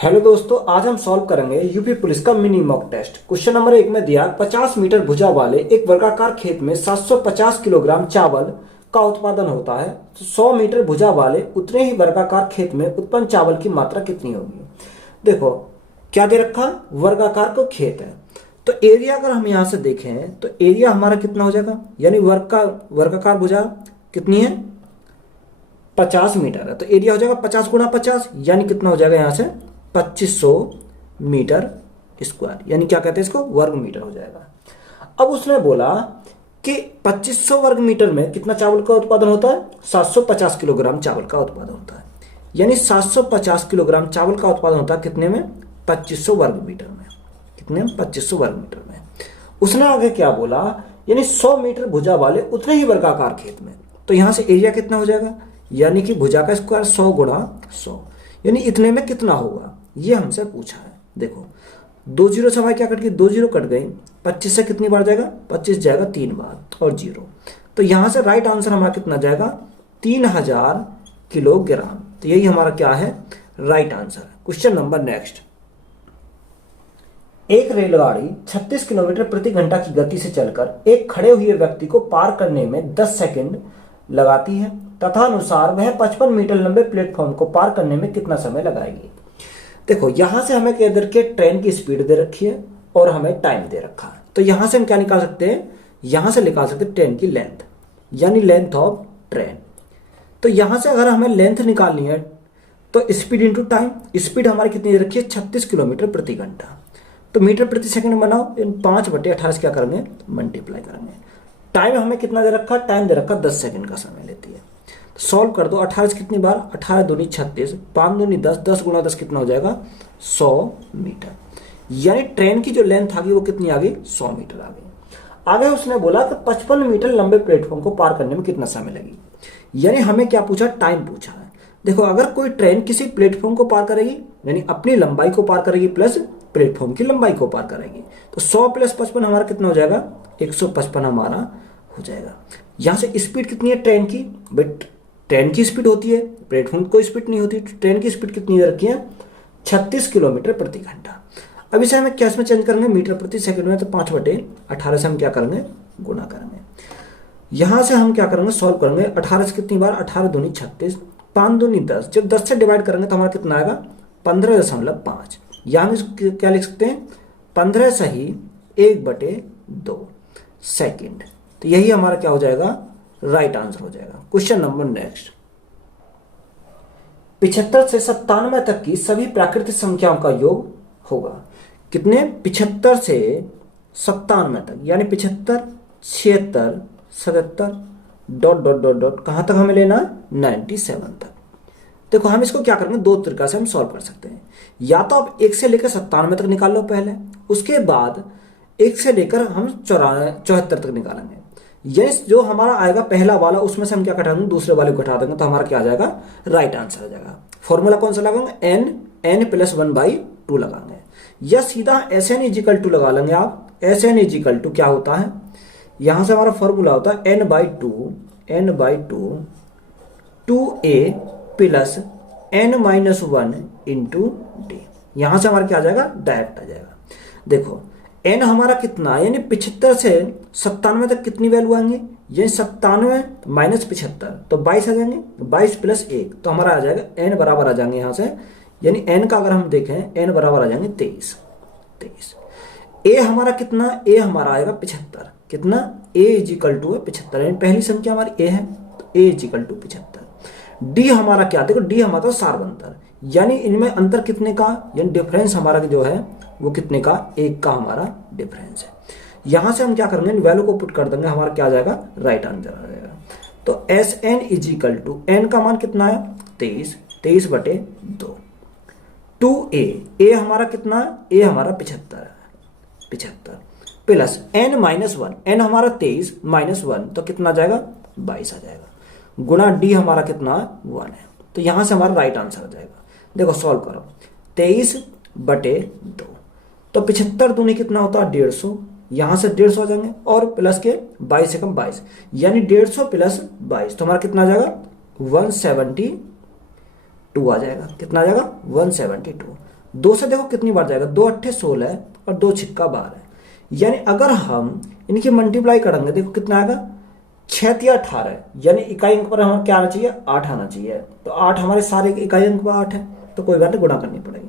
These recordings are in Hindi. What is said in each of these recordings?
हेलो दोस्तों, आज हम सॉल्व करेंगे यूपी पुलिस का mini mock test. Question number 1 में दिया 50 मीटर भुजा वाले एक वर्गाकार खेत में 750 किलोग्राम चावल का उत्पादन होता है, तो 100 मीटर भुजा वाले उतने ही वर्गाकार खेत में उत्पन्न चावल की मात्रा कितनी होगी। देखो क्या दे रखा, वर्गाकार को खेत है, तो एरिया अगर हम यहां से देखें तो एरिया हमारा कितना हो जाएगा, यानी वर्गाकार भुजा कितनी है 50 मीटर है, तो एरिया हो जाएगा 50 गुणा 50, यानी कितना हो जाएगा यहाँ से 2500 मीटर स्क्वायर, यानी क्या कहते हैं इसको, वर्ग मीटर हो जाएगा। अब उसने बोला कि 2500 वर्ग मीटर में कितना चावल का उत्पादन होता है, 750 किलोग्राम चावल का उत्पादन होता है, यानी 750 किलोग्राम चावल का उत्पादन होता है कितने में, 2500 वर्ग मीटर में। कितने में, 2500 वर्ग मीटर में। उसने आगे क्या बोला, यानी 100 मीटर भुजा वाले उतने ही वर्गाकार खेत में, तो यहां से एरिया कितना हो जाएगा, यानी कि भुजा का स्क्वायर 100 गुणा 100, यानी इतने में कितना होगा, ये हमसे पूछा है। देखो 2 जीरो से भाई क्या कट गई, 2 जीरो कट गई, 25 से कितनी बार जाएगा, 25 जाएगा 3 बार और 0, तो यहां से राइट आंसर हमारा कितना जाएगा 3000 किलोग्राम। तो यही हमारा क्या है, right answer. Question number next, एक रेलगाड़ी 36 किलोमीटर प्रति घंटा की गति से चलकर एक खड़े हुए व्यक्ति को पार करने में 10 सेकंड लगाती है तथा अनुसार वह 55 मीटर लंबे प्लेटफॉर्म को पार करने में कितना समय लगाएगी। देखो यहां से हमें कह के ट्रेन की स्पीड दे रखी है और हमें टाइम दे रखा है, तो यहां से हम क्या निकाल सकते हैं, यहां से निकाल सकते हैं ट्रेन की लेंथ, यानी लेंथ ऑफ ट्रेन। तो यहां से अगर हमें लेंथ निकालनी है तो स्पीड इंटू टाइम, स्पीड हमारी कितनी दे रखी है 36 किलोमीटर प्रति घंटा, तो मीटर प्रति सेकंड बनाओ, 5/18 क्या करेंगे, मल्टीप्लाई करेंगे। टाइम हमें कितना दे रखा, टाइम दे रखा 10 सेकंड का समय लेती है। सॉल्व कर दो, 18 कितनी बार, 18 दूनी 36, 5 दूनी 10, 10 गुना 10 कितना हो जाएगा 100 मीटर, यानी ट्रेन की जो लेंथ आ गई वो कितनी आ गई 100 मीटर आ गई। आगे उसने बोला कि 55 मीटर लंबे प्लेटफॉर्म को पार करने में कितना समय लगी, यानी हमें क्या पूछा, टाइम पूछा है। देखो अगर कोई ट्रेन किसी प्लेटफॉर्म को पार करेगी, यानी अपनी लंबाई को पार करेगी प्लस प्लेटफॉर्म की लंबाई को पार करेगी, तो 100 प्लस 55 हमारा कितना हो जाएगा 155 हमारा हो जाएगा। यहां से स्पीड कितनी है ट्रेन की, बट ट्रेन की स्पीड होती है, प्लेटफॉर्म कोई स्पीड नहीं होती, तो ट्रेन की स्पीड कितनी रखी है 36 किलोमीटर प्रति घंटा। अब इसे हमें कैसे में चेंज करेंगे, मीटर प्रति सेकंड में, तो 5/18 से हम क्या करेंगे, गुणा करेंगे। यहां से हम क्या करेंगे, सॉल्व करेंगे, 18 से कितनी बार, 18 दूनी 36, 5 दूनी 10, जब 10 से डिवाइड करेंगे तो हमारा कितना आएगा 15.5, या हम इसको क्या लिख सकते हैं 15 सही 1/2 सेकेंड। तो यही हमारा क्या हो जाएगा, राइट आंसर हो जाएगा। क्वेश्चन नंबर नेक्स्ट, 75 से 97 तक की सभी प्राकृतिक संख्याओं का योग होगा। कितने, 75 से 97 तक, यानी 75, 76, 77 डॉट डॉट डॉट डॉट कहां तक हमें लेना, 97 तक। देखो हम इसको क्या करेंगे, दो तरीका से हम सॉल्व कर सकते हैं, या तो आप 1 से लेकर 97 तक निकाल लो पहले, उसके बाद 1 से लेकर हम 74 तक निकालेंगे। यस, जो हमारा आएगा पहला वाला उसमें से हम क्या घटा देंगे, दूसरे वाले को घटा देंगे, तो हमारा क्या आ जाएगा, राइट आंसर आ जाएगा। फॉर्मूला कौन सा लगाएंगे, n प्लस 1/2 लगाएंगे, या सीधा Sn इजिकल टू लगा लेंगे आप। Sn इजिकल टू क्या होता है, यहां से हमारा फॉर्मूला होता है n/2 2a plus n-1 into D. यहां से हमारा क्या आ जाएगा, डायरेक्ट आ जाएगा। देखो n हमारा कितना, यानी 75 से 97 तक कितनी वैल्यू आएंगे, यानी 97 माइनस 75, तो 22 आ जाएंगे, 22 प्लस 1, तो हमारा आ जाएगा n बराबर आ जाएंगे यहां से, यानी n का अगर हम देखें n बराबर आ जाएंगे 23। a हमारा कितना, a हमारा आएगा 75, कितना, a इजिकल टू है 75, यानी पहली संख्या हमारी a है, तो a इजिकल टू 75। डी हमारा क्या, देखो डी हमारा सार्वंतर, यानी इनमें अंतर कितने का, यानी डिफरेंस हमारा जो है वो कितने का, 1 का हमारा डिफरेंस है। यहां से हम क्या करेंगे, वैल्यू को पुट कर देंगे, हमारा क्या आ जाएगा, राइट आंसर आ जाएगा। तो S N equal to N का मान कितना है 23/2, 2a हमारा कितना, a हमारा 75 है, 75 प्लस n-1, n हमारा 23 माइनस 1, तो कितना आ जाएगा 22 आ जाएगा, गुणा डी हमारा कितना 1 है, तो यहां से हमारा राइट आंसर आ जाएगा। देखो सॉल्व करो, 23/2, तो 75 दूनी कितना होता है 150, यहां से 150 आ जाएंगे, और प्लस के 22 से कम 22, यानी 150 प्लस 22, तो हमारा कितना आ जाएगा 172 आ जाएगा, कितना आ जाएगा 172। 2 से देखो कितनी बार जाएगा, 2 अट्ठे 16 और 2 छिक्का 12। यानी अगर हम इनकी मल्टीप्लाई करेंगे देखो कितना आएगा, 6 या 18, यानी इकाई अंक पर हमें क्या आना चाहिए, 8 आना चाहिए। तो 8 हमारे सारे इकाई अंक पर 8 है, तो कोई बात नहीं, गुणा करनी पड़ेगी।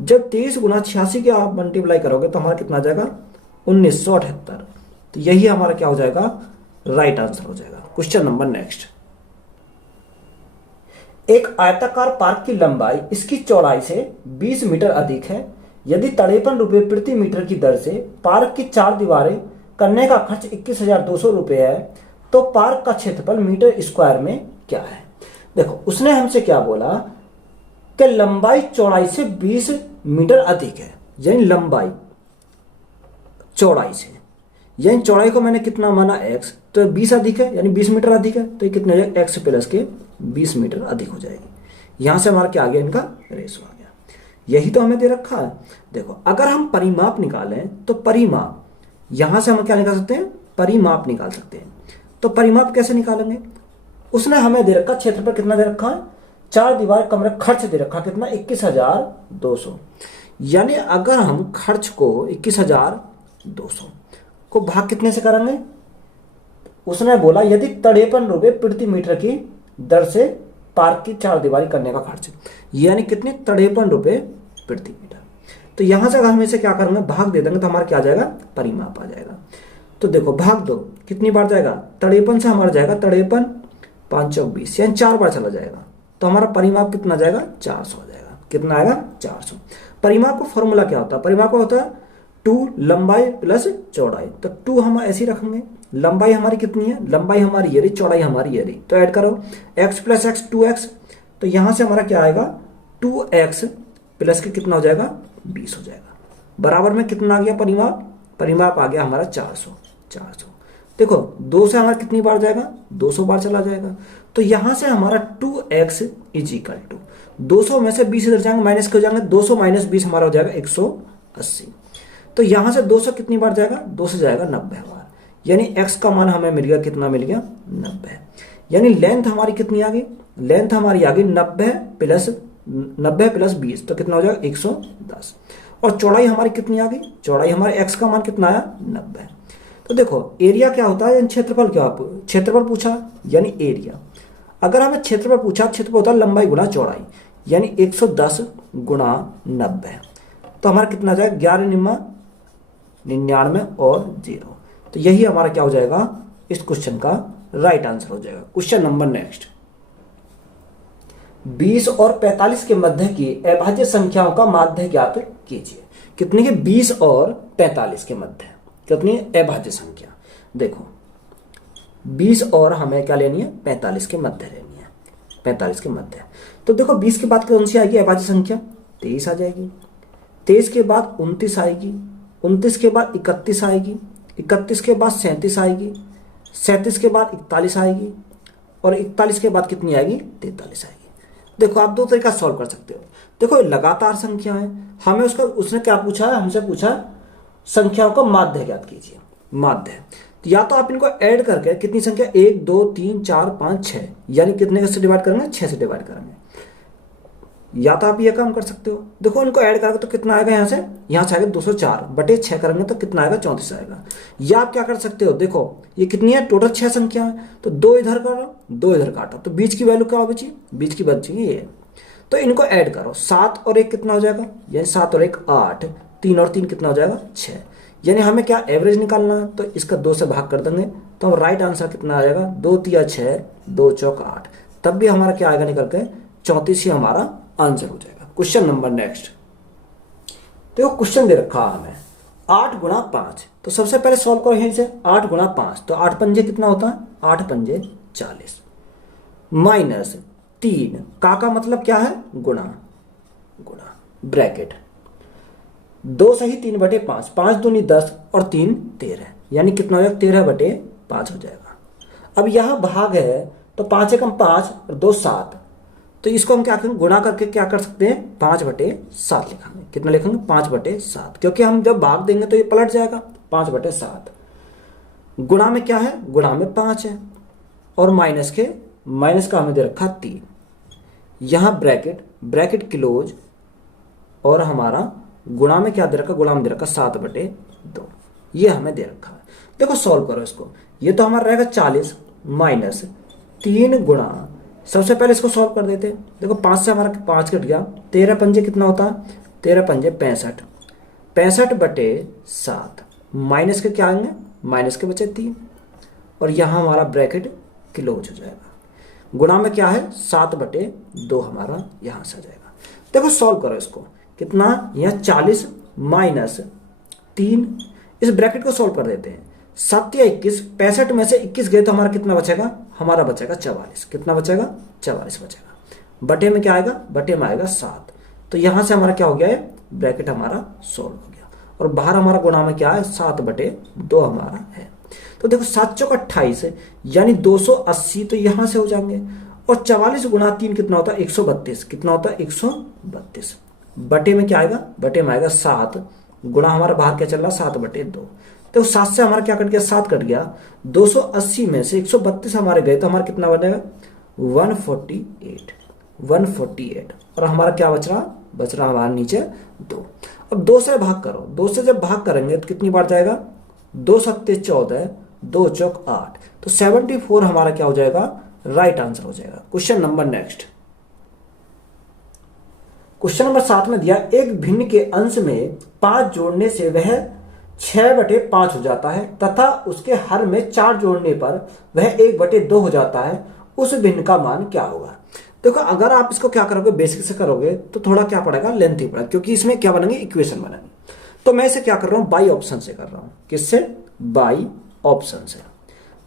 जब 23 गुना 86 की आप मल्टीप्लाई करोगे तो हमारा कितना आ जाएगा, 1978। तो यही हमारा क्या हो जाएगा, राइट आंसर हो जाएगा। Question number next. एक आयताकार पार्क की लंबाई इसकी चौड़ाई से 20 मीटर अधिक है। यदि 53 रुपये प्रति मीटर की दर से पार्क की 4 दीवारें करने का खर्च 21,200 रुपये है, तो पार्क का क्षेत्रफल मीटर स्क्वायर में क्या है। देखो उसने हमसे क्या बोला कि लंबाई चौड़ाई से 20 मीटर अधिक है, यानी लंबाई चौड़ाई से, यानी चौड़ाई को मैंने कितना माना x, तो 20 अधिक है यानी 20 मीटर अधिक है, तो ये कितना हो जाएगा, x प्लस के 20 मीटर अधिक हो जाएगी। यहां से हमारा क्या आ गया, इनका रेशो आ गया। यही तो हमें दे रखा है। देखो अगर हम परिमाप निकालें तो परिमाप, यहां से हम क्या निकाल सकते हैं, परिमाप निकाल सकते हैं। तो परिमाप कैसे निकालेंगे, उसने हमें दे रखा क्षेत्रफल कितना दे रखा है, 4 दीवार कमरे, खर्च दे रखा कितना, 21,200। यानी अगर हम खर्च को 21,200 को भाग कितने से करेंगे, उसने बोला यदि 53 रुपये प्रति मीटर की दर से पार्क की 4 दीवारी करने का खर्च, यानी कितने, 53 रुपये प्रति मीटर। तो यहां से अगर हम इसे क्या करेंगे, भाग दे देंगे तो हमारा क्या आ जाएगा, परिमाप आ जाएगा। तो देखो भाग दो कितनी बार जाएगा, 53 से हमारा जाएगा 53 5 चौक 20, यानी 4 बार चला जाएगा। तो हमारा परिमाप कितना जाएगा, 400 हो जाएगा। कितना आएगा, 400। परिमाप का फॉर्मूला क्या होता है, परिमाप का होता है 2 लंबाई प्लस चौड़ाई। तो 2 हम ऐसे ही रखेंगे, लंबाई हमारी कितनी है, लंबाई हमारी ये रही, चौड़ाई हमारी ये रही, तो ऐड करो x प्लस एक्स 2x। तो यहां से हमारा क्या आएगा, 2x प्लस के कितना हो जाएगा, 20 हो जाएगा। बराबर में कितना आ गया परिमाप, परिमाप आ गया हमारा 400। देखो 2 से हमारा कितनी बार जाएगा, 200 बार चला जाएगा। तो यहां से हमारा 2x इज इक्वल टू 200 में से 20 इधर जाएंगे, माइनस हो जाएंगे, 200 माइनस 20 हमारा हो जाएगा 180। तो यहां से 200 कितनी बार जाएगा, 200 जाएगा 90 बार, यानी x का मान हमें मिल गया कितना, मिल गया 90। यानी लेंथ हमारी कितनी आ गई, लेंथ हमारी आ गई 90 प्लस 20, तो कितना हो जाएगा 110। और चौड़ाई हमारी कितनी आ गई, चौड़ाई हमारे x का मान कितना आया, 90। तो देखो एरिया क्या होता है, क्षेत्रफल क्या, क्षेत्रफल पूछा यानी एरिया। अगर हमें क्षेत्रफल पूछा, क्षेत्रफल होता है लंबाई गुणा चौड़ाई, यानी 110 गुणा 90। तो हमारा कितना जाएगा, 11 निम्मा 99 और 0। तो यही हमारा क्या हो जाएगा, इस क्वेश्चन का राइट आंसर हो जाएगा। Question number next. 20 और 45 के मध्य की अभाज्य संख्याओं का माध्य ज्ञात कीजिए। कितनी के, 20 और 45 के मध्य कितनी अभाज्य संख्या। देखो 20 और हमें क्या लेनी है, 45 के मध्य लेनी है, 45 के मध्य। तो देखो 20 के बाद कौन सी आएगी अभाज्य संख्या, 23 आ जाएगी। 23 के बाद 29 आएगी, 29 के बाद 31 आएगी, 31 के बाद 37 आएगी, 37 के बाद 41 आएगी, और 41 के बाद कितनी आएगी, 43 आएगी। देखो आप दो तरीका सॉल्व कर सकते हो। देखो लगातार संख्या है, हमें उसने क्या पूछा है, हमसे पूछा संख्याओं का माध्य ज्ञात कीजिए। माध्य, तो या तो आप इनको ऐड करके कितनी संख्या, 1 2 3 4 5 6, यानी कितने से डिवाइड करेंगे, 6 से डिवाइड करेंगे। या तो आप ये काम कर सकते हो, देखो इनको ऐड करोगे तो कितना आएगा, यहाँ से आएगा 204 बटे 6 करेंगे तो कितना आएगा, 34 आएगा। या आप क्या कर सकते हो, देखो ये कितनी है, टोटल 6 संख्या है, तो 2 इधर करो 2 इधर काटो, तो बीच की वैल्यू क्या बची, बीच की बची ये। तो इनको ऐड करो, 7 और 1 कितना हो जाएगा, यानी 7 और 1 8, 3 और 3 कितना हो जाएगा, 6। यानी हमें क्या एवरेज निकालना है, तो इसका 2 से भाग कर देंगे, तो हम राइट आंसर कितना आ जाएगा, 2 3 6 2 चौक 8। तब भी हमारा क्या आएगा निकल के, 34 ही हमारा आंसर हो जाएगा। Question number next. देखो क्वेश्चन दे रखा है हमें 8 गुणा 5। तो सबसे पहले सॉल्व करो यहीं से, 8 गुणा 5, तो 8 पंजे कितना होता है, 8 पंजे 40, माइनस 3 का मतलब क्या है, गुणा, ब्रैकेट 2 सही 3 बटे 5, 5 दूनी 10 और 3 13, यानी कितना हो जाएगा, 13 बटे 5 हो जाएगा। अब यहां भाग है तो 5 एकम 5 और 2 7, तो इसको हम क्या करेंगे, गुणा करके क्या कर सकते हैं, 5 बटे 7 लिखेंगे। कितना लिखेंगे, 5 बटे 7, क्योंकि हम जब भाग देंगे तो ये पलट जाएगा, 5 बटे 7। गुणा में क्या है, गुणा में 5 है, और माइनस का हमें दे रखा 3। यहां ब्रैकेट क्लोज, और हमारा गुणा में क्या दे रखा, गुणा में दे रखा 7/2, ये हमें दे रखा है। देखो सॉल्व करो इसको, ये तो हमारा रहेगा 40 माइनस 3 गुणा, सबसे पहले इसको सॉल्व कर देते हैं। देखो 5 से हमारा 5 कट गया, 13 पंजे कितना होता है, 13 पंजे 65, 65/7 माइनस के क्या आएंगे, माइनस के बचे 3, और यहाँ हमारा ब्रैकेट क्लोज हो जाएगा। गुणा में क्या है 7/2 हमारा यहाँ से आ जाएगा। देखो सॉल्व करो इसको, कितना, यहाँ 40 माइनस 3, इस ब्रैकेट को सॉल्व कर देते हैं। 7 या 21, 65 में से 21 गए तो हमारा कितना बचेगा, हमारा बचेगा 44, कितना बचेगा, 44 बचेगा। बटे में क्या आएगा, बटे में आएगा 7, तो यहाँ से हमारा क्या हो गया है, ब्रैकेट हमारा सॉल्व हो गया। और बाहर हमारा गुणा में क्या है 7/2 हमारा है। तो देखो 7 चौक 28 यानी 280, तो यहाँ से हो जाएंगे। और 44 गुणा 3 कितना होता है, 132, कितना होता है 132। बटे में क्या आएगा, बटे में आएगा 7, गुणा हमारा बाहर क्या चल रहा है 7/2। तो 7 से हमारा क्या कट गया, 7 कट गया, 280 में से 132 हमारे गए तो हमारा कितना बनेगा 148, 148। और हमारा क्या बच रहा हमारा नीचे 2। अब 2 से भाग करो, 2 से जब भाग करेंगे तो कितनी बार जाएगा, 2 सत्ते 14, 2 चौक 8, तो 74 हमारा क्या हो जाएगा, राइट आंसर हो जाएगा। Question number next, question number 7 में दिया, एक भिन्न के अंश में 5 जोड़ने से वह 6/5 हो जाता है तथा उसके हर में 4 जोड़ने पर वह 1/2 हो जाता है, उस भिन्न का मान क्या होगा। देखो अगर आप इसको क्या करोगे, बेसिक से करोगे तो थोड़ा क्या पड़ेगा, लेंथी पड़ेगा, क्योंकि इसमें क्या बनेंगे, इक्वेशन बनेंगे। तो मैं इसे क्या कर रहा हूं, बाई ऑप्शन से कर रहा हूं। किससे, बाई ऑप्शन से।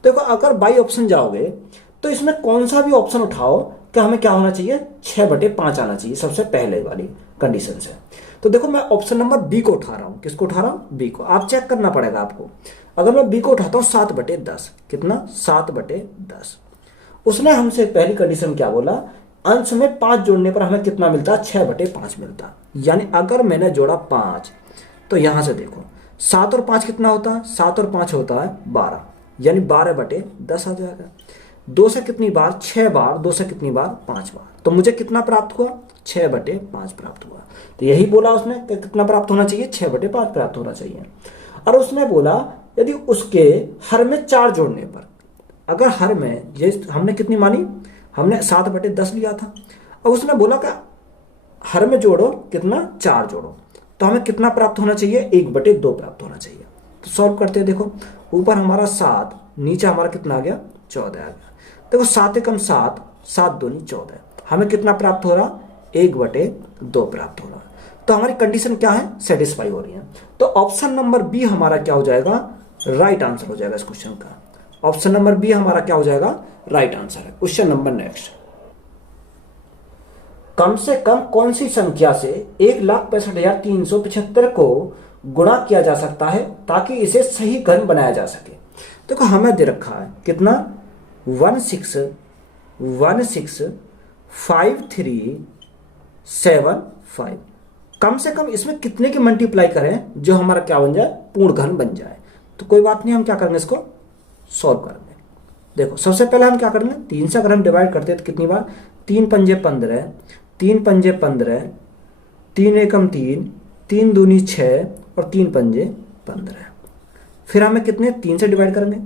देखो अगर बाई ऑप्शन जाओगे तो इसमें कौन सा भी ऑप्शन उठाओ, क्या हमें क्या होना चाहिए, 6/5 आना चाहिए, सबसे पहले वाली कंडीशन से। तो देखो मैं ऑप्शन नंबर बी को उठा रहा हूं। किसको उठा रहा हूं, बी को। आप चेक करना पड़ेगा आपको। अगर मैं बी को उठाता हूं 7/10, कितना 7/10, उसने हमसे पहली कंडीशन क्या बोला, अंश में 5 जोड़ने पर हमें कितना मिलता, 6/5 मिलता। यानी अगर मैंने जोड़ा 5, तो यहां से देखो 7 और 5 कितना होता है, 7 और 5 होता है 12, यानी 12/10 आ जाएगा। 2 से कितनी बार, 6 बार, 2 से कितनी बार, 5 बार, तो मुझे कितना प्राप्त हुआ, 6/5 प्राप्त हुआ। तो यही बोला उसने कि कितना प्राप्त होना चाहिए, 6/5 प्राप्त होना चाहिए। और उसने बोला यदि उसके हर में 4 जोड़ने पर, अगर हर में ये हमने कितनी मानी, हमने 7/10 लिया था। अब उसने बोला कि हर में जोड़ो कितना, 4 जोड़ो, तो हमें कितना प्राप्त होना चाहिए, 1/2 प्राप्त होना चाहिए। तो सॉल्व करते हैं। देखो ऊपर हमारा 7, नीचे हमारा कितना आ गया, 14 आ गया। देखो 7 एकम 7, 7 दूनी 14, हमें कितना प्राप्त हो रहा, 1/2 प्राप्त हो रहा। तो हमारी कंडीशन क्या है, सेटिस्फाई हो रही है। तो ऑप्शन नंबर बी हमारा क्या हो जाएगा, राइट आंसर हो जाएगा इस क्वेश्चन का। ऑप्शन नंबर बी हमारा क्या हो जाएगा, राइट आंसर है। क्वेश्चन नंबर नेक्स्ट, कम से कम कौन सी संख्या से 1,65,375 को गुणा किया जा सकता है ताकि इसे सही घन बनाया जा सके। देखो हमें दे रखा है कितना, 16,165,375। कम से कम इसमें कितने की मल्टीप्लाई करें जो हमारा क्या बन जाए, पूर्ण घन बन जाए। तो कोई बात नहीं, हम क्या करेंगे, इसको सॉल्व करेंगे। देखो सबसे पहले हम क्या करेंगे, 3 से अगर हम डिवाइड करते हैं तो कितनी बार, 3 पंजे 15, 3 पंजे 15, 3 एकम 3, 3 दूनी 6 और 3 पंजे 15। फिर हमें कितने, 3 से डिवाइड करेंगे,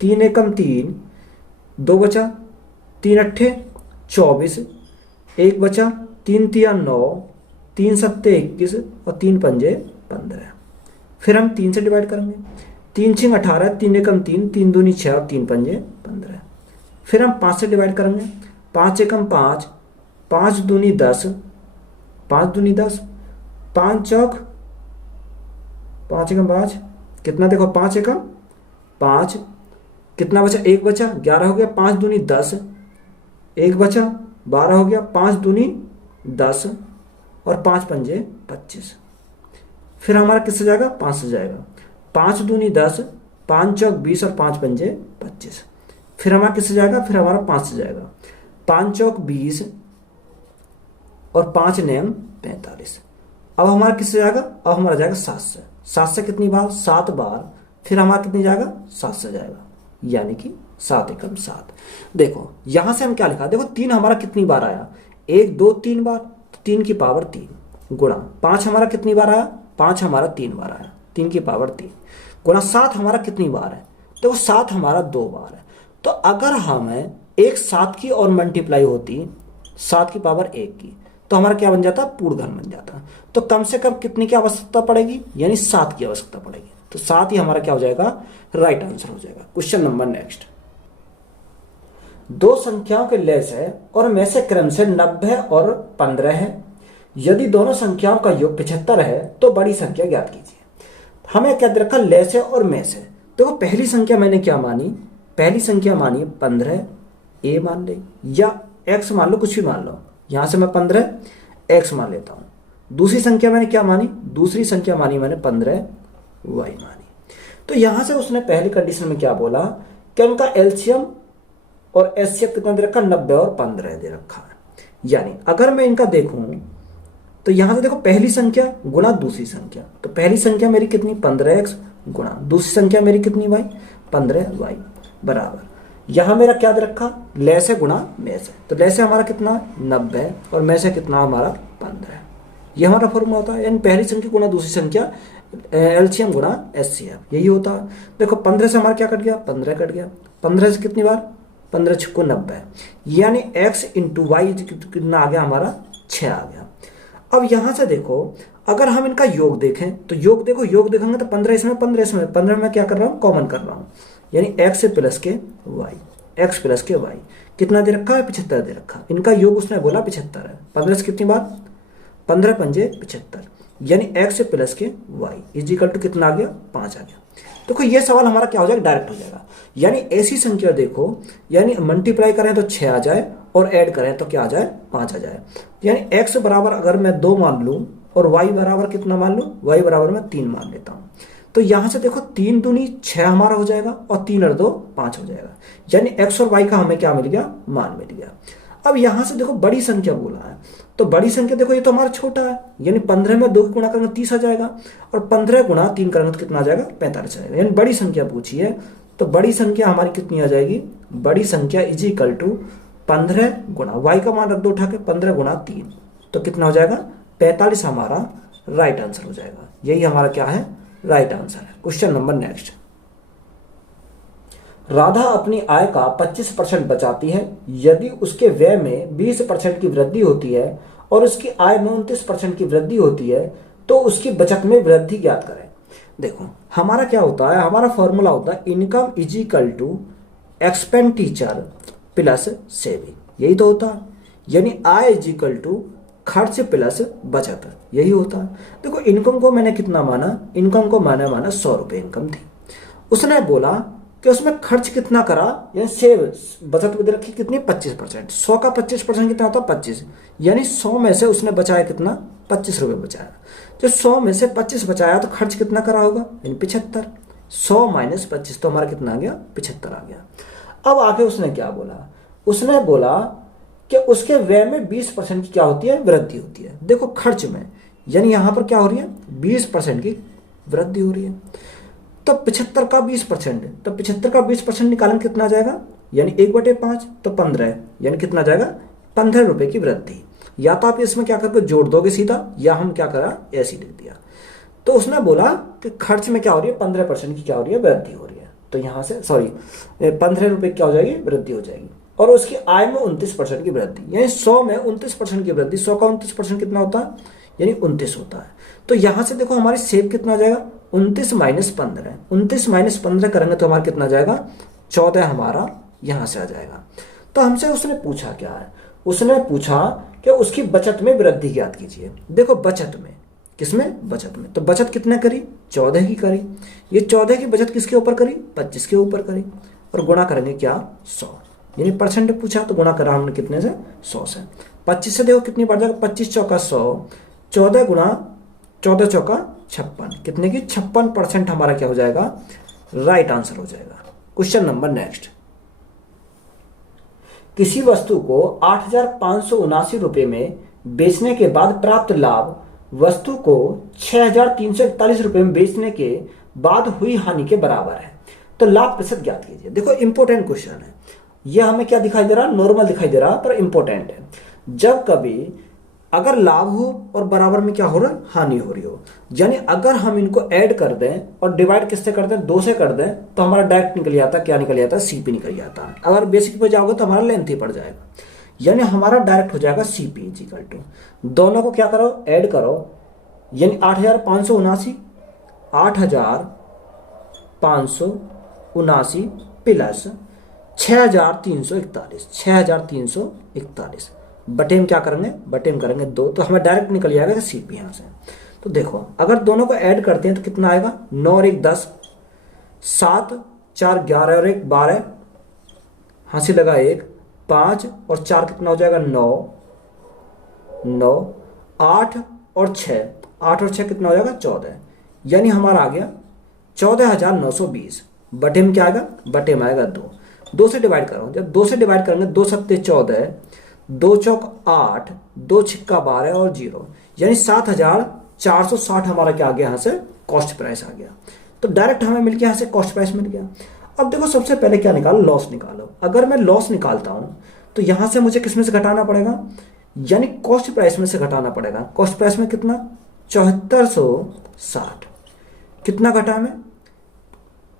3 एकम 3, 2 बचा, 3 अट्ठे 24, 1 बचा, 3 तिया 9, 3 सत्ते 21 और 3 पंजे 15। फिर हम 3 से डिवाइड करेंगे, 3 छिंग 18, 3 एकम 3, 3 दूनी 6 और 3 पंजे 15। फिर हम 5 से डिवाइड करेंगे, 5 एकम 5, 5 दूनी 10, 5 दूनी 10, 5 चौक 5 एकम 5, कितना देखो 5 एकम 5, कितना बचा, 1 बचा, 11 हो गया, 5 दूनी 10, 1 बचा, 12 हो गया, 5 दूनी 10 और 5 पंजे 25। फिर हमारा किससे जाएगा, 5 से जाएगा, 5 दूनी 10, 5 चौक 20 और 5 पंजे 25। फिर हमारा किससे जाएगा, फिर हमारा 5 से जाएगा, 5 चौक 20 और 5 नेम 45। अब हमारा किससे जाएगा, अब हमारा जाएगा 7 से। 7 से कितनी बार, 7 बार। फिर हमारा कितनी जाएगा, 7 से जाएगा, यानी कि 7 एकम 7। देखो यहां से हम क्या लिखा, देखो 3 हमारा कितनी बार आया, 1 2 3 बार, तो 3 की पावर 3। गुणा 5 हमारा कितनी बार आया, 5 हमारा 3 बार आया, 3 की पावर 3 गुणा 7 हमारा कितनी बार है, तो 7 हमारा 2 बार है। तो अगर हमें एक 7 की और मल्टीप्लाई होती 7 की पावर 1 की, तो हमारा क्या बन जाता, पूर्ण घन बन जाता। तो कम से कम कितनी की आवश्यकता पड़ेगी, यानी 7 की आवश्यकता पड़ेगी। तो 7 ही हमारा क्या हो जाएगा, राइट आंसर हो जाएगा। क्वेश्चन नंबर नेक्स्ट, दो संख्याओं के लसागु और में से क्रम से 90 और 15 है। यदि दोनों संख्याओं का योग 75 है तो बड़ी संख्या ज्ञात कीजिए। हमें क्या दे रखा, लसागु और में से। देखो पहली संख्या मैंने क्या मानी, पहली संख्या मानी 15, ए मान ले या एक्स मान लो, कुछ भी मान लो। यहां से मैं 15 एक्स मान लेता हूं। दूसरी संख्या मैंने क्या मानी, दूसरी संख्या मानी मैंने 15 वाई मानी। तो यहां से उसने पहली कंडीशन में क्या बोला कि उनका एलसीएम और एचसीएफ कितना दे रखा, 90 और 15 दे रखा है। यानी अगर मैं इनका देखूं तो यहां से देखो पहली संख्या गुणा दूसरी संख्या, तो पहली संख्या मेरी कितनी 15x गुणा दूसरी संख्या मेरी कितनी वाई 15y बराबर, यहां मेरा क्या दे रखा, लसागु गुणा में से। तो लसागु हमारा कितना 90 और में से कितना हमारा 15। ये हमारा फॉर्मूला होता है, यानी पहली संख्या गुणा दूसरी संख्या एलसीएम गुणा एचसीएफ, यही होता है। देखो 15 से हमारा क्या कट गया, 15 कट गया। 15 से कितनी बार, 15 छक्को 90, यानी x इंटू वाई कितना आ गया हमारा 6 आ गया। अब यहां से देखो अगर हम इनका योग देखें तो योग देखो, योग देखेंगे तो 15 इसमें 15 इसमें, 15 में क्या कर रहा हूं, कॉमन कर रहा हूं, यानी x प्लस के वाई, x प्लस के वाई कितना दे रखा है, 75 दे रखा। इनका योग उसने बोला 75 है। 15 से कितनी बार, 15 पंजे 75, यानी x प्लस के वाई इजिकल टू कितना आ गया, 5 आ गया। देखो ये सवाल हमारा क्या हो जाएगा, डायरेक्ट हो जाएगा। यानी ऐसी संख्या देखो, यानी मल्टीप्लाई करें तो 6 आ जाए और ऐड करें तो क्या आ जाए, 5 आ जाए। यानी x बराबर अगर मैं 2 मान लूं और y बराबर कितना मान लूं, y बराबर मैं 3 मान लेता हूं। तो यहां से देखो 3 दूनी 6 हमारा हो जाएगा और 3 और 2 5 हो जाएगा, यानी x और y का हमें क्या मिल गया, मान मिल गया। अब यहां से देखो बड़ी संख्या बोला है, तो बड़ी संख्या देखो ये तो हमारा छोटा है, यानी 15 में 2 गुणा करेंगे 30 आ जाएगा और 15 गुणा 3 करेंगे तो कितना आ जाएगा, 45 आ जाएगा। यानी बड़ी संख्या पूछी है, तो बड़ी संख्या हमारी कितनी आ जाएगी, बड़ी संख्या इज इक्वल टू 15 गुणा वाई का मान रख दो उठा के, 15 गुणा 3 तो कितना हो जाएगा, 45 हमारा राइट आंसर हो जाएगा। यही हमारा क्या है, राइट आंसर है। क्वेश्चन नंबर नेक्स्ट, राधा अपनी आय का 25% बचाती है। यदि उसके व्यय में 20% की वृद्धि होती है और उसकी आय में 29% की वृद्धि होती है तो उसकी बचत में वृद्धि ज्ञात करें। देखो हमारा क्या होता है, हमारा फॉर्मूला होता है income is equal to expenditure plus saving, यही तो होता है। यानी आय इज इक्वल टू खर्च प्लस बचत, यही होता है। देखो इनकम को मैंने कितना माना, इनकम को मैंने माना 100 रुपये इनकम थी। उसने बोला कि उसमें खर्च कितना करा, यानी सेव बचत में रखी कितनी 25%। 100 का 25% कितना होता है 25, यानी 100 में से उसने बचाया कितना 25 रुपये बचाया। जो 100 में से 25 बचाया तो खर्च कितना करा होगा, यानी 75। 100 माइनस 25 तो हमारा कितना आ गया, 75 आ गया। अब आगे उसने क्या बोला, उसने बोला कि उसके व्यय में 20% की क्या होती है, वृद्धि होती है। देखो खर्च में, यानी यहां पर क्या हो रही है, 20% की वृद्धि हो रही है। तो 75 का 20%, तो 75 का 20% निकालें कितना आ जाएगा, यानी 1/5 तो 15, यानी कितना जाएगा 15 रुपए की वृद्धि। या तो आप इसमें क्या करके जोड़ दोगे सीधा, या हम क्या करा ऐसे लिख दिया। तो उसने बोला कि खर्च में क्या हो रही है, 15% की क्या हो रही है, वृद्धि हो रही है। तो यहां से 15 रुपए क्या हो जाएगी, वृद्धि हो जाएगी। और उसकी आय में 29% की वृद्धि, यानी 100 में 29% की वृद्धि। 100 का 29% कितना होता है, यानी 29 होता है। तो यहां से देखो हमारी सेव कितना आ जाएगा, 29 माइनस 15, 29 माइनस 15 करेंगे तो हमारा कितना जाएगा, 14 हमारा यहां से आ जाएगा। तो हमसे उसने पूछा क्या है, उसने पूछा कि उसकी बचत में वृद्धि ज्ञात कीजिए। देखो बचत में, किसमें, बचत में। तो बचत कितने करी, 14 की करी। ये 14 की बचत किसके ऊपर करी, 25 के ऊपर करी। और गुणा करेंगे क्या, 100, यानी परसेंट पूछा तो गुणा करा हमने कितने से, 100 से। 25 से देखो कितनी बढ़ जाएगा, 25 चौका 100, 14 गुणा 14 चौका 56, कितने की 56% हमारा क्या हो जाएगा, राइट आंसर हो जाएगा। क्वेश्चन नंबर नेक्स्ट, किसी वस्तु को 8,579 रुपए में बेचने के बाद प्राप्त लाभ वस्तु को 6,341 रुपए में बेचने के बाद हुई हानि के बराबर है, तो लाभ प्रतिशत ज्ञात कीजिए। देखो इंपॉर्टेंट क्वेश्चन है, यह हमें क्या दिखाई दे रहा है, नॉर्मल दिखाई दे रहा है पर इंपॉर्टेंट है। जब कभी अगर लाभ हो और बराबर में क्या हो रहा है, हानि हो रही हो। यानी अगर हम इनको ऐड कर दें और डिवाइड किससे कर दें, 2 से कर दें, तो हमारा डायरेक्ट निकल जाता है, क्या निकल जाता है, सीपी निकल जाता है। अगर बेसिक पे जाओगे तो हमारा लेंथ ही पड़ जाएगा, यानी हमारा डायरेक्ट हो जाएगा सीपी इक्वल टू, दोनों को क्या करो, ऐड करो, यानी 8579 8579 प्लस 6341 बटे में क्या करेंगे, बटे में करेंगे 2, तो हमें डायरेक्ट निकल जाएगा सीपी यहाँ से। तो देखो अगर दोनों को ऐड करते हैं तो कितना आएगा, 9 और 1 10, 7 4 11 और 1 12, हंसी लगा 1 5 और 4 कितना हो जाएगा 9 9, 8 और 6 कितना हो जाएगा 14, यानी हमारा आ गया 14,920। बटे में क्या आएगा, बटे में आएगा 2 से डिवाइड करो, जब 2 से डिवाइड करेंगे 2 सत्ते 14, 2 चौक 8, 2 छिक्का 12 और 0, यानी 7,460 हमारा क्या आ गया, यहाँ से कॉस्ट प्राइस आ गया। तो डायरेक्ट हमें मिल गया, यहाँ से कॉस्ट प्राइस मिल गया। अब देखो सबसे पहले क्या निकालो, लॉस निकालो। अगर मैं लॉस निकालता हूं तो यहां से मुझे किसमें से घटाना पड़ेगा, यानी कॉस्ट प्राइस में से घटाना पड़ेगा। कॉस्ट प्राइस में कितना, 7460, कितना घटा हमें,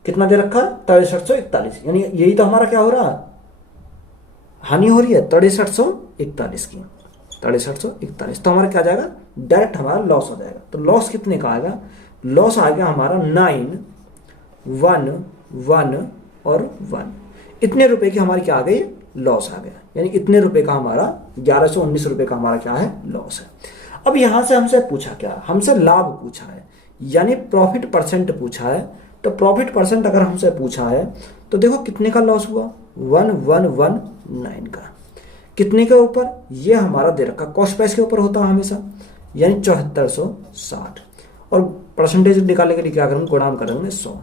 कितना दे रखा, 6341, यानी यही तो हमारा क्या हो रहा है, हानि हो रही है 6341 की, 6341। तो हमारा क्या जाएगा, डायरेक्ट हमारा लॉस हो जाएगा। तो लॉस कितने का आएगा, लॉस आ गया हमारा 9 1 1 और 1, इतने रुपए की हमारी क्या आ गई, लॉस आ गया। यानी इतने रुपए का हमारा 1119 रुपए का हमारा क्या है, लॉस है। अब यहां से हमसे पूछा क्या, हमसे लाभ पूछा है, यानी प्रॉफिट परसेंट पूछा है। तो प्रॉफिट परसेंट अगर हमसे पूछा है तो देखो कितने का लॉस हुआ, 1119 का, कितने के ऊपर, ये हमारा दे रखा कॉस्ट प्राइस के ऊपर होता है हमेशा, यानी 7460। और परसेंटेज निकालने के लिए क्या करेंगे, गुणाम करेंगे 100,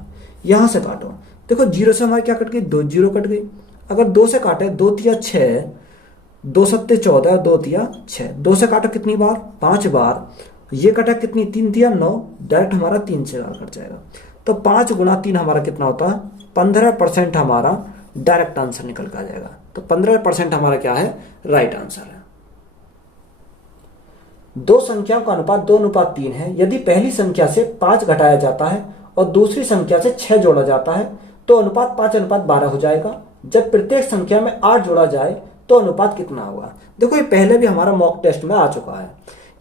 यहां से काटो, देखो 0 से हमारी क्या कट गई, 2 0 कट गई। अगर 2 से काटे, 2 तिया 6, 2 सत्ते 14, 2 तिया 6, 2 से काटो कितनी बार, 5 बार, ये कटा कितनी, 3 तिया 9, डायरेक्ट हमारा 3 से कट जाएगा। तो 5 गुणा 3 हमारा कितना होता है, 15% हमारा डायरेक्ट आंसर निकल कर आ जाएगा। तो 15% हमारा क्या है, राइट आंसर है। दो संख्याओं का अनुपात 2:3 है। यदि पहली संख्या से 5 घटाया जाता है और दूसरी संख्या से 6 जोड़ा जाता है तो अनुपात 5:12 हो जाएगा। जब प्रत्येक संख्या में 8 जोड़ा जाए तो अनुपात कितना होगा। देखो ये पहले भी हमारा मॉक टेस्ट में आ चुका है।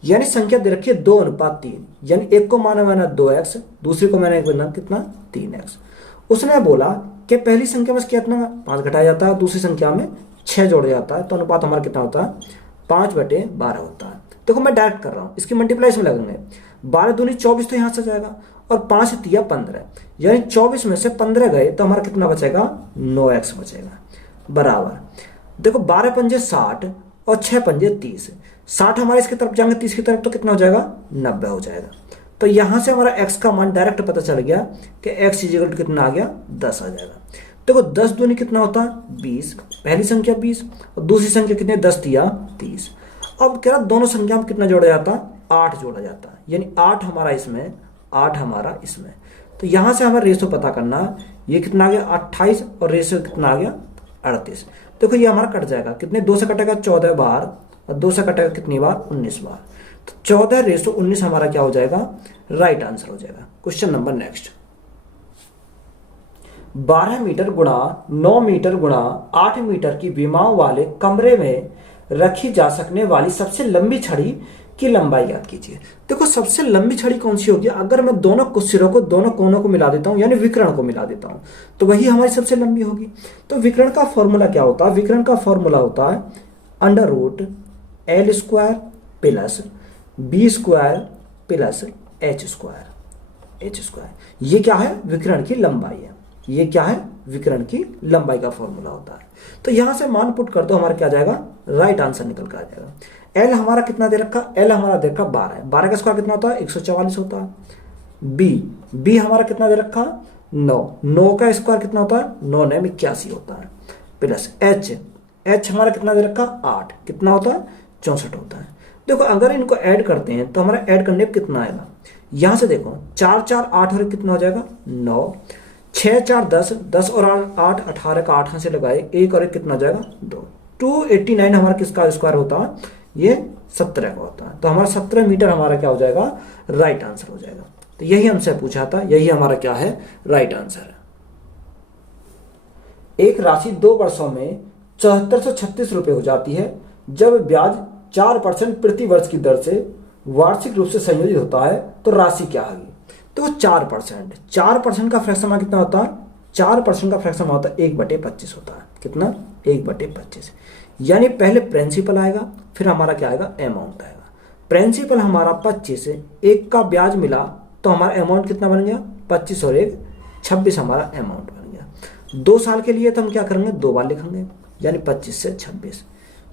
यानी संख्या दे रखी है 2:3, यानी एक को माना मैंने 2x, दूसरी को मैंने कितना 3x। उसने बोला कि पहली संख्या में कितना 5 घटाया जाता है, दूसरी संख्या में 6 जोड़ा जाता है, तो अनुपात हमारा कितना होता है 5/12 होता है। देखो मैं डायरेक्ट कर रहा हूं, इसकी मल्टीप्लाई में लगेंगे, 12 दूनी 24 तो यहां से जाएगा और 5 तिया 15, यानी 24 में से 15 गए तो हमारा कितना बचेगा 9x बचेगा। बराबर देखो 12 पंजे 60 और 6 पंजे 30, 60 हमारे इसकी तरफ जाएंगे 30 की तरफ तो कितना हो जाएगा 90 हो जाएगा। तो यहां से हमारा x का मान डायरेक्ट पता चल गया कि x इक्वल टू कितना आ गया 10 आ जाएगा। देखो 10 दूनी कितना होता है 20, पहली संख्या 20 और दूसरी संख्या कितने 10 तिया 30। अब क्या दोनों संख्या में कितना जोड़ा जाता है 8 जोड़ा जाता है, यानी 8 हमारा इसमें 8 हमारा इसमें। तो यहां से हमें रेशो पता करना, ये कितना आ गया 28 और रेशो कितना आ गया 38। देखो ये हमारा कट जाएगा, कितने 2 से कटेगा 14 बार और 2 से कटेगा कितनी बार 19 बार। तो 14/19 हमारा क्या हो जाएगा राइट आंसर हो जाएगा। क्वेश्चन नंबर नेक्स्ट, 12 मीटर गुणा 9 मीटर गुणा 8 मीटर की विमाओं वाले कमरे में रखी जा सकने वाली सबसे लंबी छड़ी की लंबाई याद कीजिए। देखो सबसे लंबी छड़ी कौन सी होगी, अगर मैं दोनों सिरों को दोनों कोनों को मिला देता हूं यानी विकर्ण को मिला देता हूं तो वही हमारी सबसे लंबी होगी। तो विकर्ण का फॉर्मूला क्या होता है, विकर्ण का फॉर्मूला होता है √L² plus B² plus H²। ये क्या है विकर्ण की लंबाई है, ये क्या है विकर्ण की लंबाई का फॉर्मूला होता है। तो यहां से मान पुट कर दो, हमारा क्या जाएगा राइट आंसर निकल कर आ जाएगा। एल हमारा कितना दे रखा, एल हमारा दे रखा 12 है, 12 का स्क्वायर कितना होता है 144 होता है। बी हमारा कितना दे रखा 9 का स्क्वायर कितना होता है 9 9 81 होता है प्लस एच हमारा कितना दे रखा 8 कितना होता है 64 होता है। देखो अगर इनको ऐड करते हैं तो हमारा ऐड करने पर कितना आएगा, यहां से देखो 4 4 8 और कितना हो जाएगा 9, 6 4 10, 10 और 8 18 का 8 से लगाए, 1 और 1 कितना हो जाएगा 2, 289 हमारा किसका स्क्वायर होता है ये 17 का होता है। तो हमारा 17 मीटर हमारा क्या हो जाएगा, राइट आंसर हो जाएगा। तो यही हमसे पूछा था, यही हमारा क्या है, राइट आंसर है। एक राशि 2 वर्षों में 7436 रुपये हो जाती है जब ब्याज 4% प्रति वर्ष की दर से वार्षिक रूप से संयोजित होता है, तो राशि क्या होगी। तो 4% का फ्रैक्शन हमारा कितना होता है, 4% का फ्रैक्शन होता है 1/25 होता है। कितना, 1/25। यानी पहले प्रिंसिपल आएगा, फिर हमारा क्या आएगा, अमाउंट आएगा। प्रिंसिपल हमारा 25 है, 1 का ब्याज मिला तो हमारा अमाउंट कितना बन गया, 25 और 1 26 हमारा अमाउंट बन गया। 2 साल के लिए तो हम क्या करेंगे, 2 बार लिखेंगे, यानी 25 से 26।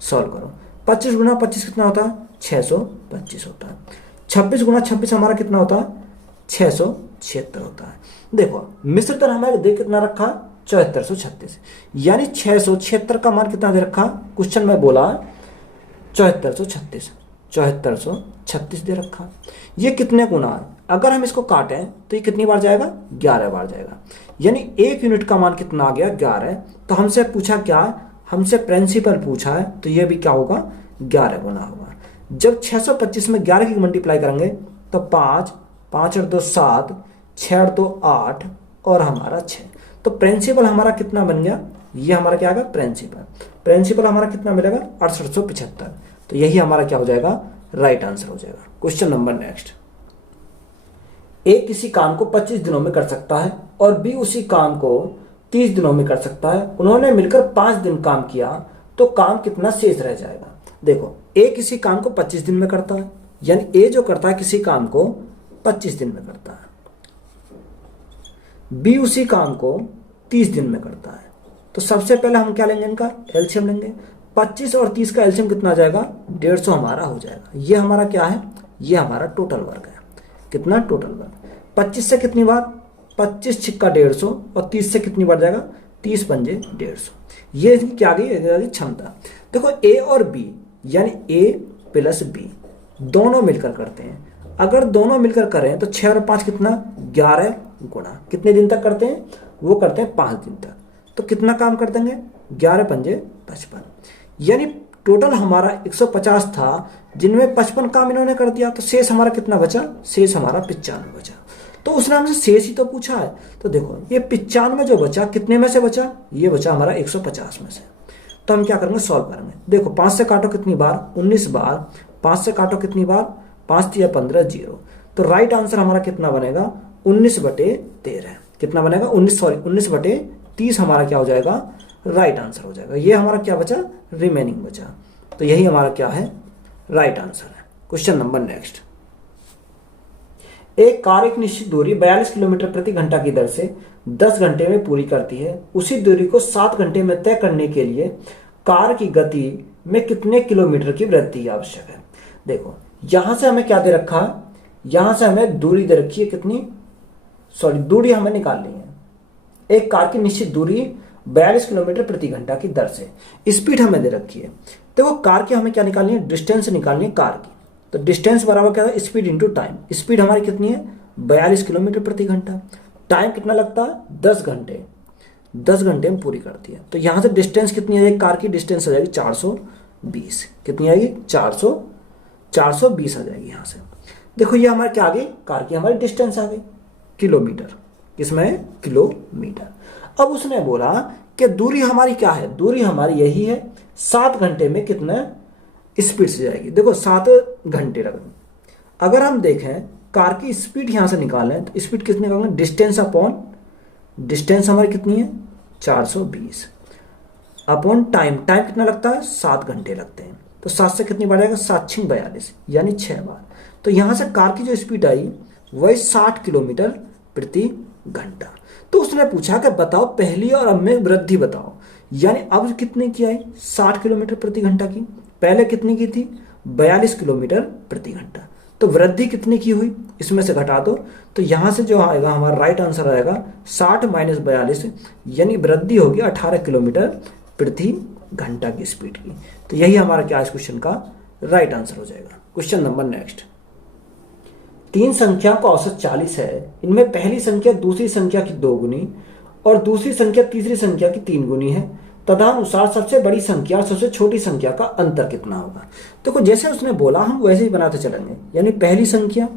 सॉल्व करो, 25 गुना 25 कितना होता है, 625 होता है। 26 गुना 26 हमारा कितना होता है, 676 होता है। देखो मिश्र दर हमारे देख कितना रखा, 7436, यानी 676 का मान कितना दे रखा, क्वेश्चन में बोला 7436 दे रखा। ये कितने गुना है, अगर हम इसको काटें तो ये कितनी बार जाएगा, 11 बार जाएगा। यानी 1 यूनिट का मान कितना आ गया, 11। तो हमसे पूछा क्या, हमसे प्रिंसिपल पूछा है, तो ये भी क्या होगा, 11 गुना होगा। जब 625 में 11 की मल्टीप्लाई करेंगे तो 5 5 और 2 7, 6 और 2 8 और हमारा 6। तो प्रिंसिपल हमारा कितना बन गया, ये हमारा क्या आएगा, प्रिंसिपल हमारा कितना मिलेगा, 6875। तो यही हमारा क्या हो जाएगा, राइट आंसर हो जाएगा। Question number next. ए किसी काम को 25 दिनों में कर सकता है और बी उसी काम को 30 दिनों में कर सकता है। उन्होंने मिलकर 5 दिन काम किया तो काम कितना शेष रह जाएगा। देखो ए किसी काम को 25 दिन में करता है, यानी ए जो करता है किसी काम को 25 दिन में करता है, बी उसी काम को 30 दिन में करता है। तो सबसे पहले हम क्या लेंगे, इनका एलसीएम लेंगे। 25 और 30 का एलसीएम कितना आ जाएगा, 150 हमारा हो जाएगा। ये हमारा क्या है, ये हमारा टोटल वर्क है। कितना, टोटल वर्क। 25 से कितनी बार, 25 छिक्का 150 और 30 से कितनी बार जाएगा, 30 पंजे 150। ये इसकी क्या गई क्षमता। देखो ए और बी यानी ए प्लस बी दोनों मिलकर करते हैं। अगर दोनों मिलकर करें तो 6 और 5 कितना, 11 गुणा कितने दिन तक करते हैं, वो करते हैं 5 दिन तक। तो कितना काम कर देंगे, 11 पंजे 55। यानी टोटल हमारा 150 था, जिनमें 55 काम इन्होंने कर दिया। तो शेष हमारा कितना बचा, शेष हमारा 95 बचा। तो उसने हमसे शेष ही तो पूछा है। तो देखो ये 95 जो बचा कितने में से बचा, ये बचा हमारा 150 में से। तो हम क्या करेंगे, सॉल्व करेंगे। देखो 5 से काटो कितनी बार, 19 बार। 5 से काटो कितनी बार, 5 3 15 0। तो राइट आंसर हमारा कितना बनेगा, 19/13। कितना बनेगा, 19/30 हमारा क्या हो जाएगा, राइट आंसर हो जाएगा। ये हमारा क्या बचा, रिमेनिंग बचा। तो यही हमारा क्या है, राइट आंसर है। Question number next. एक कार एक निश्चित दूरी 42 किलोमीटर प्रति घंटा की दर से 10 घंटे में पूरी करती है। उसी दूरी को 7 घंटे में तय करने के लिए कार की गति में कितने किलोमीटर की वृद्धि आवश्यक है। देखो यहां से हमें क्या दे रखा है, यहां से हमें दूरी दे रखी है कितनी, दूरी हमें निकालनी है। एक कार की निश्चित दूरी 42 किलोमीटर प्रति घंटा की दर से, स्पीड हमें दे रखी है। देखो कार की हमें क्या निकालनी है, डिस्टेंस निकालनी है कार की। तो डिस्टेंस बराबर क्या है, स्पीड इंटू टाइम। स्पीड हमारी कितनी है, 42 किलोमीटर प्रति घंटा। टाइम कितना लगता है, 10 घंटे। 10 घंटे में पूरी करती है। तो यहां से डिस्टेंस कितनी आ जाएगी, कार की डिस्टेंस आ जाएगी 420। कितनी आएगी, 420 आ जाएगी यहां से। देखो ये हमारे क्या आ गई, कार की हमारी डिस्टेंस आ गई किलोमीटर, किसमें, किलोमीटर। अब उसने बोला कि दूरी हमारी क्या है, दूरी हमारी यही है, 7 घंटे में कितना स्पीड से जाएगी। देखो 7 घंटे लग। अगर हम देखें कार की स्पीड यहां से निकालें तो स्पीड कितनी निकालेंगे, डिस्टेंस अपॉन डिस्टेंस हमारी कितनी है, 420 अपॉन टाइम। टाइम कितना लगता है, 7 घंटे लगते हैं। तो 7 से कितनी बार आएगा, 7 6 42 यानी 6 बार। तो यहां से कार की जो स्पीड आई वही 60 किलोमीटर प्रति घंटा। तो उसने पूछा कि बताओ पहली और अब में वृद्धि बताओ। यानी अब कितने की आई, 60 किलोमीटर प्रति घंटा की। पहले कितनी की थी, 42 किलोमीटर प्रति घंटा। तो वृद्धि कितनी की हुई, इसमें से घटा दो। तो यहां से जो आएगा हमारा राइट आंसर आएगा 60 माइनस 42, यानी वृद्धि होगी 18 किलोमीटर प्रति घंटा की स्पीड की। तो यही हमारा क्या इस क्वेश्चन का राइट आंसर हो जाएगा। Question number next. 3 संख्या का औसत 40 है। इनमें पहली संख्या दूसरी संख्या की 2 गुनी और दूसरी संख्या तीसरी संख्या की 3 गुनी है। तदनुसार सबसे बड़ी संख्या और सबसे छोटी संख्या का अंतर कितना होगा। देखो जैसे उसने बोला हम वैसे ही बनाते चलेंगे, यानी पहली संख्या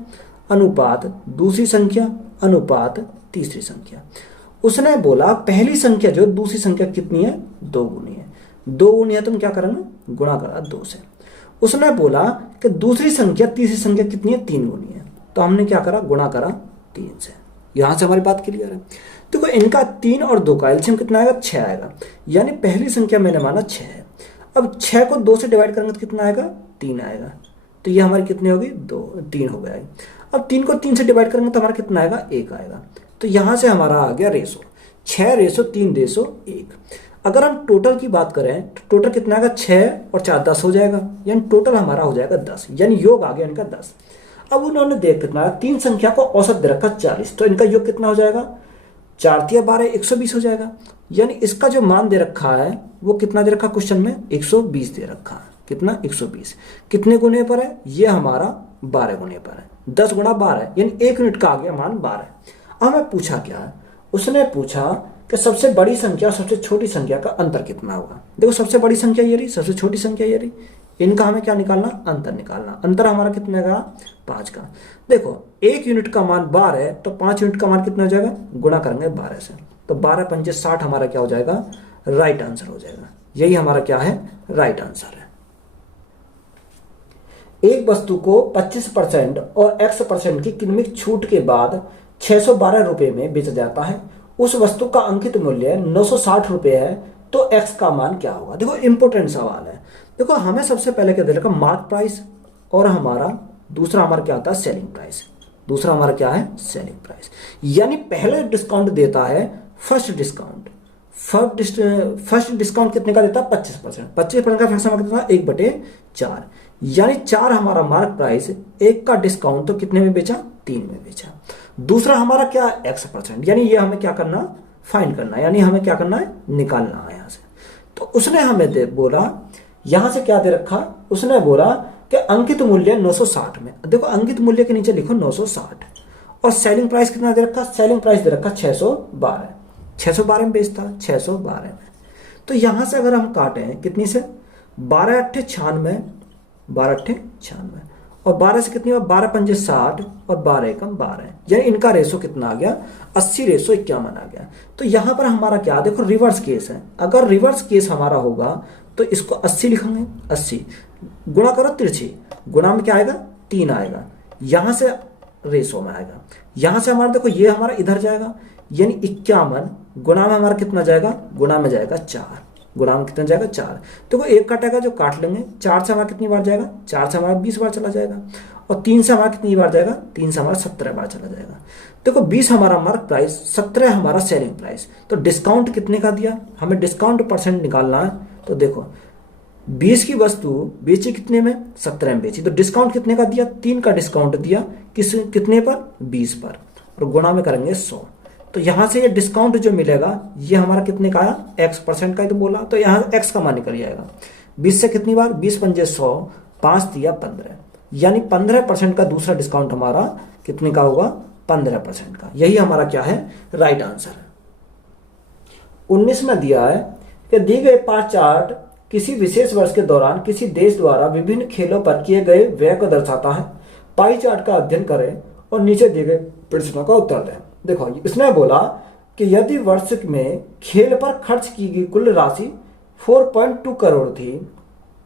अनुपात दूसरी संख्या अनुपात तीसरी संख्या। उसने बोला पहली संख्या जो दूसरी संख्या कितनी है, 2 गुनी है। 2 गुनी है तो हम क्या करेंगे, गुणा करा 2 से। उसने बोला कि दूसरी संख्या तीसरी संख्या कितनी है, 3 गुनी है, तो हमने क्या करा, गुणा करा 3 से। यहां से हमारी बात क्लियर है। देखो इनका 3 और 2 का एलसीएम कितना आएगा, 6 आएगा, यानी पहली संख्या मैंने माना 6 है। अब 6 को 2 से डिवाइड करेंगे तो कितना आएगा, 3 आएगा, तो ये हमारी कितनी होगी, 3 हो गया। अब 3 को 3 से डिवाइड करेंगे तो हमारा कितना आएगा, 1 आएगा। तो यहां से हमारा आ गया रेशो 6:3:1। अगर हम टोटल की बात करें तो टोटल कितना आएगा, 6 और 4 10 हो जाएगा, यानी टोटल हमारा हो जाएगा 10, यानी योग आ गया इनका 10। अब उन्होंने देख कितना, 3 संख्या को औसत दे रखा 40, तो इनका योग कितना हो जाएगा, 4 × 12 120 हो जाएगा। यानी इसका जो मान दे रखा है वो कितना दे रखा क्वेश्चन में, 120 दे रखा है। कितना, 120। कितने गुने पर है, ये हमारा 12 गुने पर है। 10 × 12 यानी 1 यूनिट का आ गया मान 12। अब हमें पूछा क्या है, उसने पूछा कि सबसे बड़ी संख्या और सबसे छोटी संख्या का अंतर कितना होगा। देखो सबसे बड़ी संख्या ये रही, सबसे छोटी संख्या ये रही, इनका हमें क्या निकालना, अंतर निकालना। अंतर हमारा कितने का, 5 का। देखो 1 यूनिट का मान 12 है, तो 5 यूनिट का मान कितना हो जाएगा, गुणा करेंगे 12 से, तो 12 × 5 = 60 हमारा क्या हो जाएगा, राइट आंसर हो जाएगा। यही हमारा क्या है, राइट आंसर है। एक वस्तु को 25% और X% की कीमत छूट के बाद 612 रुपए में बेचा जाता है। उस वस्तु का अंकित मूल्य 960 रुपए है, तो X का मान क्या होगा। देखो इंपोर्टेंट सवाल है। देखो हमें सबसे पहले क्या दे रखा, मार्क प्राइस, और हमारा दूसरा हमारा क्या होता है, सेलिंग प्राइस। दूसरा हमारा क्या है, सेलिंग प्राइस। यानी पहले डिस्काउंट देता है फर्स्ट डिस्काउंट। फर्स्ट डिस्काउंट कितने का देता है, 25%। 25% का फैक्टर कितना, 1/4, यानी 4 हमारा मार्क प्राइस, 1 का डिस्काउंट तो कितने में बेचा, 3 में बेचा। दूसरा हमारा क्या, X%, यानी ये हमें क्या करना, फाइंड करना, यानी हमें क्या करना है, निकालना है यहां से। तो उसने हमें बोला, यहां से क्या दे रखा, उसने बोला कि अंकित मूल्य 960 में। देखो अंकित मूल्य के नीचे लिखो 960, और सेलिंग प्राइस कितना दे रखा, सेलिंग प्राइस दे रखा 612। 612 में बेचता, 612 में। तो यहां से अगर हम काटे कितनी से, 12 × 8 = 96, 12 × 8 = 96, और 12 से कितनी, 12 × 5 = 60, और 12 × 1 = 12, यानी इनका रेशो कितना आ गया, 80:51 आ गया। तो यहां पर हमारा क्या, देखो रिवर्स केस है। अगर रिवर्स केस हमारा होगा तो इसको 80 लिखेंगे, 80 गुणा करो तिरछी, गुणा में क्या आएगा, 3 आएगा, यहां से रेशो में आएगा। यहां से हमारा देखो ये हमारा इधर जाएगा, यानी 51, गुणा में हमारा कितना जाएगा, गुणा में जाएगा 4, गुणा में कितना जाएगा, 4। देखो 1 काटेगा जो काट लेंगे, 4 से हमारा कितनी बार जाएगा, 4 से हमारा 20 बार चला जाएगा, और 3 से हमारा कितनी बार जाएगा, 3 से हमारा 17 बार चला जाएगा। देखो 20 हमारा मार्क प्राइस, 17 हमारा सेलिंग प्राइस, तो डिस्काउंट कितने का दिया, हमें डिस्काउंट परसेंट निकालना है। तो देखो 20 की वस्तु बेची कितने में, 17 में बेची, तो डिस्काउंट कितने का दिया, 3 का डिस्काउंट दिया, कितने पर, 20 पर, और गुणा में करेंगे 100। तो यहां से ये डिस्काउंट जो मिलेगा ये हमारा कितने का आया, X% का ही तो बोला, तो यहां X का मान निकल जाएगा। 20 से कितनी बार, 20 × 5 = 100, 5 × 3 = 15, यानी 15% का दूसरा डिस्काउंट हमारा कितने का होगा, 15% का। यही हमारा क्या है, राइट आंसर है। 19 में दिया है कि दिए गए पार चार्ट किसी विशेष वर्ष के दौरान किसी देश द्वारा विभिन्न खेलों पर किए गए व्यय को दर्शाता है। पाई चार्ट का अध्ययन करें और नीचे दिए गए प्रश्नों का उत्तर दें। देखो इसने बोला कि यदि वर्ष में खेल पर खर्च की गई कुल राशि 4.2 करोड़ थी,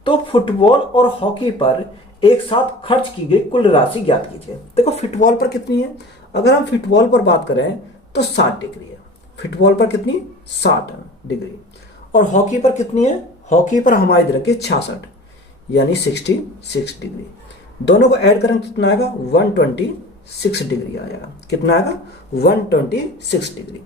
तो फुटबॉल और हॉकी पर एक साथ खर्च की गई कुल राशि ज्ञात कीजिए। देखो फुटबॉल पर कितनी है, अगर हम फुटबॉल पर बात करें तो 60 डिग्री है। फुटबॉल पर कितनी, 60 डिग्री, और हॉकी पर कितनी है, हॉकी पर हमारी तरह की 66, यानी 66 डिग्री। दोनों को ऐड करें कितना आएगा, 126 डिग्री आएगा। कितना आएगा, 126 डिग्री।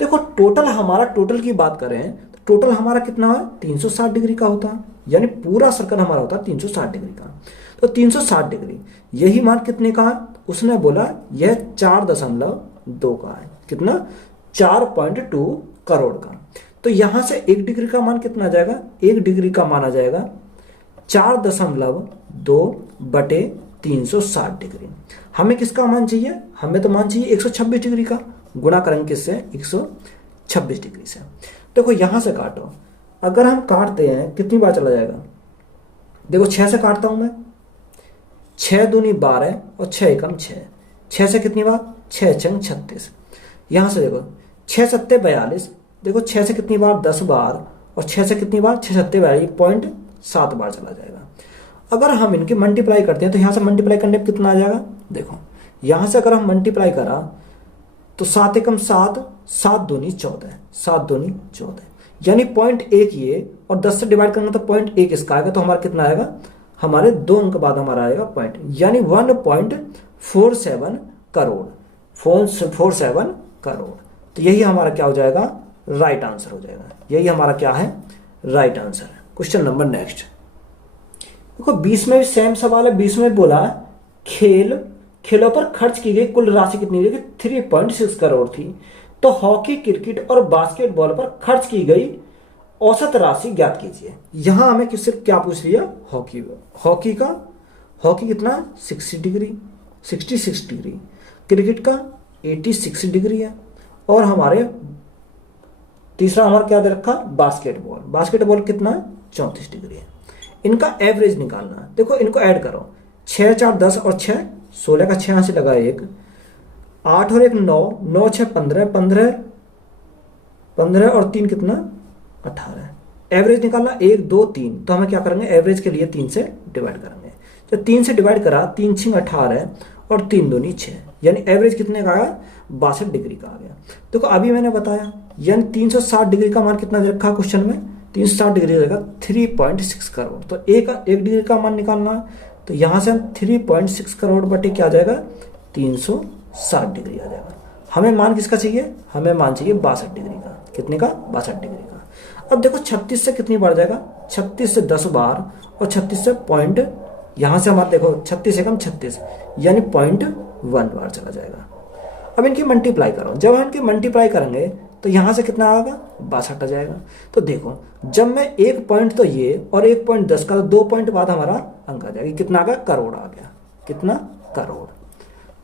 देखो टोटल हमारा, टोटल की बात करें तो टोटल हमारा कितना है, 360 डिग्री का होता है, यानी पूरा सर्कल हमारा होता है 360 डिग्री का। तो 360 डिग्री, यही मान कितने का है, उसने बोला यह 4.2 का है। कितना, 4.2 करोड़ का। तो यहां से 1 डिग्री का मान कितना आ जाएगा, 1 डिग्री का मान आ जाएगा 4.2/360 डिग्री। हमें किसका मान चाहिए, हमें तो मान चाहिए 126 डिग्री का। गुणा करेंगे किससे, 126 डिग्री से। देखो यहां से काटो, अगर हम काटते हैं कितनी बार चला जाएगा? देखो 6 से काटता हूं मैं, 6 दूनी 12 और 6 एकम 6, 6 से कितनी बार? 6 छंग 36। यहां से देखो 6 सत्ते 42, देखो 6 से कितनी बार? 10 बार, और 6 से कितनी बार? 6 सत्ते 42, 0.7 बार चला जाएगा। अगर हम इनकी मल्टीप्लाई करते हैं तो यहां से मल्टीप्लाई करने पर कितना आ जाएगा? देखो यहां से अगर हम मल्टीप्लाई करा तो 7 एकम 7, 7 दूनी 14, 7 दूनी 14, यानी 0.1 ये, और 10 से डिवाइड करना तो 0.1 इसका आएगा, तो हमारा कितना आएगा? हमारे 2 अंक बाद हमारा आएगा पॉइंट, यानी 1.47 करोड़, 47 करोड़। तो यही हमारा क्या हो जाएगा? राइट आंसर हो जाएगा। यही हमारा क्या है? राइट आंसर है। क्वेश्चन नंबर नेक्स्ट देखो, 20 में भी सेम सवाल है। 20 में बोला खेलों पर खर्च की गई कुल राशि कितनी है? 3.6 करोड़ थी। तो हॉकी, क्रिकेट और बास्केटबॉल पर खर्च की गई औसत राशि ज्ञात कीजिए। यहां हमें सिर्फ क्या पूछ लिया? हॉकी कितना? 66 डिग्री। क्रिकेट का 86 डिग्री है, और हमारे तीसरा हमारा क्या दे रखा? बास्केटबॉल कितना है? 34 डिग्री है। इनका एवरेज निकालना है। देखो इनको ऐड करो, 6 4 10 और 6 16 का 6 यहां से लगा 1, 8 और 1 9, 9 6 15, 15 और 3 कितना? 18। एवरेज निकालना 1 2 3, तो हमें क्या करेंगे? एवरेज के लिए 3 से डिवाइड करेंगे। जब 3 से डिवाइड करा, 3 6 18 और 3 दूनी 6, यानी एवरेज कितने का आया? 62 डिग्री का आ गया। देखो अभी मैंने बताया, यानी 360 डिग्री का मान कितना दे रखा क्वेश्चन में? 360 डिग्री रहेगा 3.6 करोड़। तो एक डिग्री का मान निकालना है, तो यहां से हम 3.6 करोड़ बटे क्या आ जाएगा? 360 डिग्री आ जाएगा। हमें मान किसका चाहिए? हमें मान चाहिए 62 डिग्री का। कितने का? 62 डिग्री का। अब देखो 36 से कितनी बार जाएगा? 36 से 10 बार, और 36 से पॉइंट, यहां से हमारे देखो 36 एकम 36, यानी 0.1 बार चला जाएगा। अब इनकी मल्टीप्लाई करो। जब हम इनकी मल्टीप्लाई करेंगे तो यहां से कितना आएगा? 62 आ जाएगा। तो देखो जब मैं 1 पॉइंट तो ये और 1.10 का, तो 2 पॉइंट बाद हमारा अंक आ जाएगा। कितना आ गया? करोड़ आ गया। कितना? करोड़।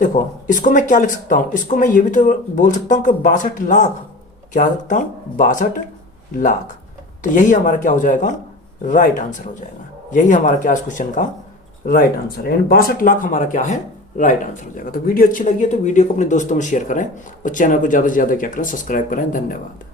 देखो इसको मैं क्या लिख सकता हूं? इसको मैं ये भी तो बोल सकता हूं कि 62 लाख। क्या सकता हूं? 62 लाख। तो यही हमारा क्या हो जाएगा? राइट आंसर हो जाएगा। यही हमारा क्या इस क्वेश्चन का राइट आंसर है, यानी 62 लाख हमारा क्या है? राइट आंसर हो जाएगा। तो वीडियो अच्छी लगी है तो वीडियो को अपने दोस्तों में शेयर करें, और चैनल को ज़्यादा से ज़्यादा क्या करें? सब्सक्राइब करें। धन्यवाद।